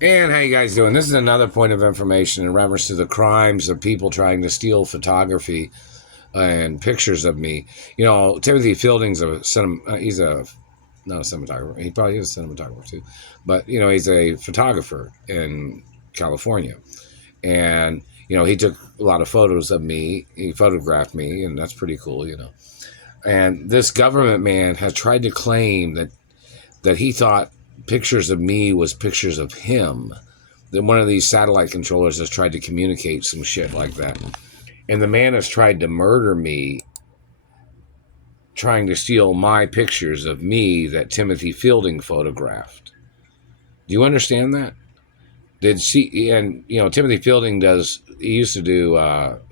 And how you guys doing? This is another point of information in reference to the crimes of people trying to steal photography and pictures of me. You know, Timothy Fielding's he's a not a cinematographer. He probably is a cinematographer too, but you know, he's a photographer in California, and you know, he took a lot of photos of me. He photographed me, and that's pretty cool, you know. And this government man has tried to claim that he thought pictures of me was pictures of him. Then one of these satellite controllers has tried to communicate some shit like that. And the man has tried to murder me, trying to steal my pictures of me that Timothy Fielding photographed. Do you understand that? And you know, Timothy Fielding he used to do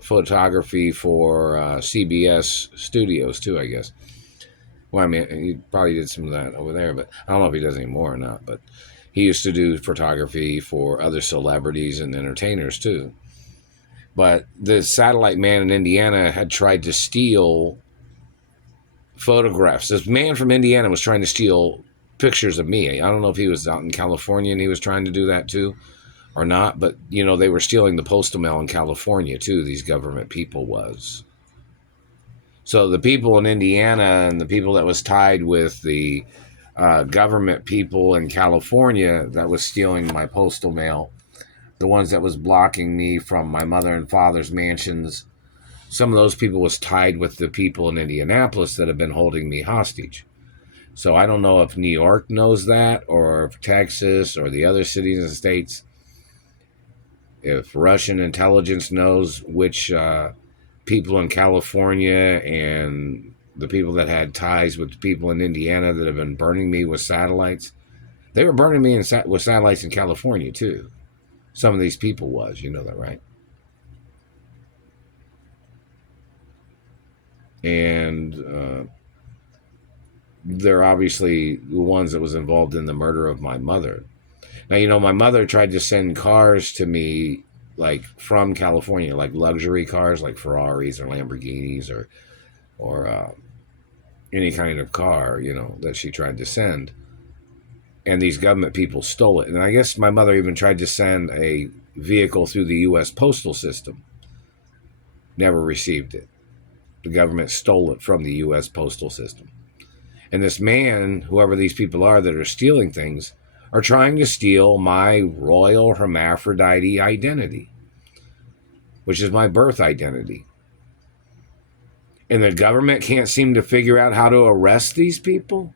photography for CBS Studios too, I guess. Well, I mean, he probably did some of that over there, but I don't know if he does anymore or not. But he used to do photography for other celebrities and entertainers too. But the satellite man in Indiana had tried to steal photographs. This man from Indiana was trying to steal pictures of me. I don't know if he was out in California and he was trying to do that too or not, but you know, they were stealing the postal mail in California too, these government people was. So the people in Indiana and the people that was tied with the government people in California that was stealing my postal mail, the ones that was blocking me from my mother and father's mansions, some of those people was tied with the people in Indianapolis that have been holding me hostage. So I don't know if New York knows that, or if Texas or the other cities and states, if Russian intelligence knows which people in California and the people that had ties with the people in Indiana that have been burning me with satellites. They were burning me with satellites in California too. Some of these people was, you know that, right? And they're obviously the ones that was involved in the murder of my mother. Now, you know, my mother tried to send cars to me, like from California, like luxury cars, like Ferraris or Lamborghinis or any kind of car, you know, that she tried to send. And these government people stole it. And I guess my mother even tried to send a vehicle through the U.S. postal system. Never received it. The government stole it from the U.S. postal system. And this man, whoever these people are that are stealing things, are trying to steal my royal hermaphrodite identity, which is my birth identity. And the government can't seem to figure out how to arrest these people?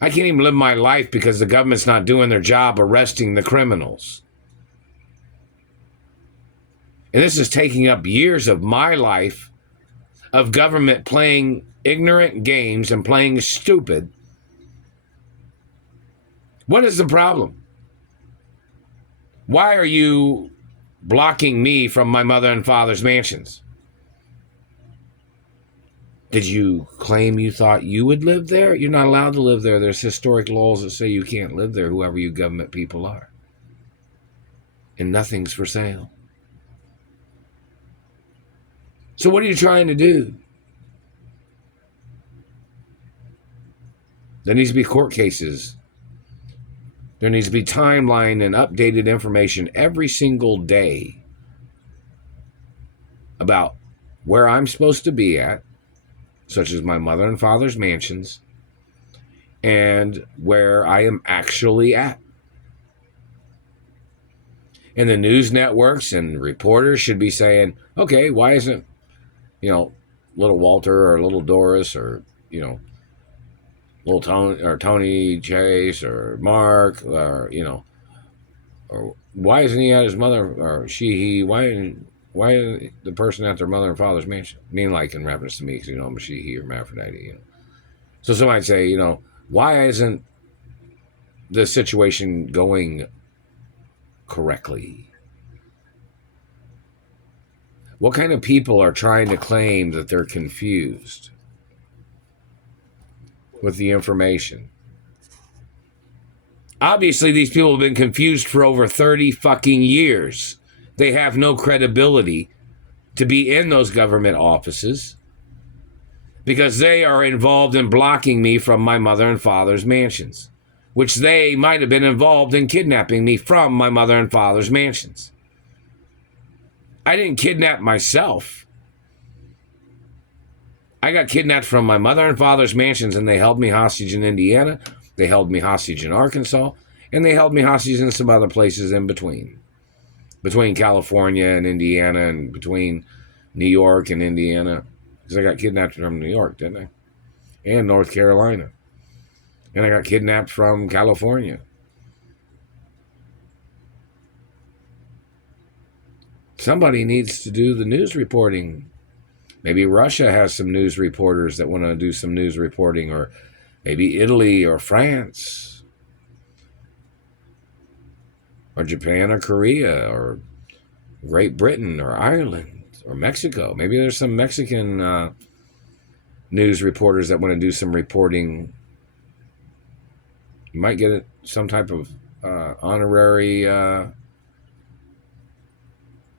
I can't even live my life because the government's not doing their job arresting the criminals. And this is taking up years of my life of government playing ignorant games and playing stupid. What is the problem? Why are you blocking me from my mother and father's mansions? Did you claim you thought you would live there? You're not allowed to live there. There's historic laws that say you can't live there, whoever you government people are. And nothing's for sale. So what are you trying to do? There needs to be court cases. There needs to be timeline and updated information every single day about where I'm supposed to be at, such as my mother and father's mansions, and where I am actually at. And the news networks and reporters should be saying, okay, why isn't, you know, little Walter or little Doris or, you know, little Tony or Tony Chase or Mark or, you know, or why isn't he at his mother or he, why the person at their mother and father's mansion? I mean, like in reference to me, because, you know, I'm a she, he, or hermaphrodite, you know. So somebody say, you know, why isn't the situation going correctly? What kind of people are trying to claim that they're confused with the information? Obviously, these people have been confused for over 30 fucking years. They have no credibility to be in those government offices because they are involved in blocking me from my mother and father's mansions. which they might have been involved in kidnapping me from my mother and father's mansions. I didn't kidnap myself. I got kidnapped from my mother and father's mansions, and they held me hostage in Indiana. They held me hostage in Arkansas, and they held me hostage in some other places in between California and Indiana, and between New York and Indiana, because I got kidnapped from New York, didn't I? And North Carolina. And I got kidnapped from California. Somebody needs to do the news reporting. Maybe Russia has some news reporters that want to do some news reporting, or maybe Italy or France or Japan or Korea or Great Britain or Ireland or Mexico. Maybe there's some Mexican news reporters that want to do some reporting. You might get some type of honorary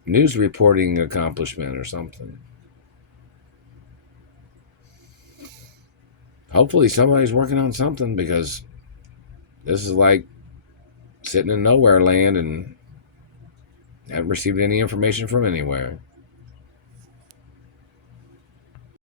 news reporting accomplishment or something. Hopefully somebody's working on something, because this is like sitting in nowhere land and haven't received any information from anywhere.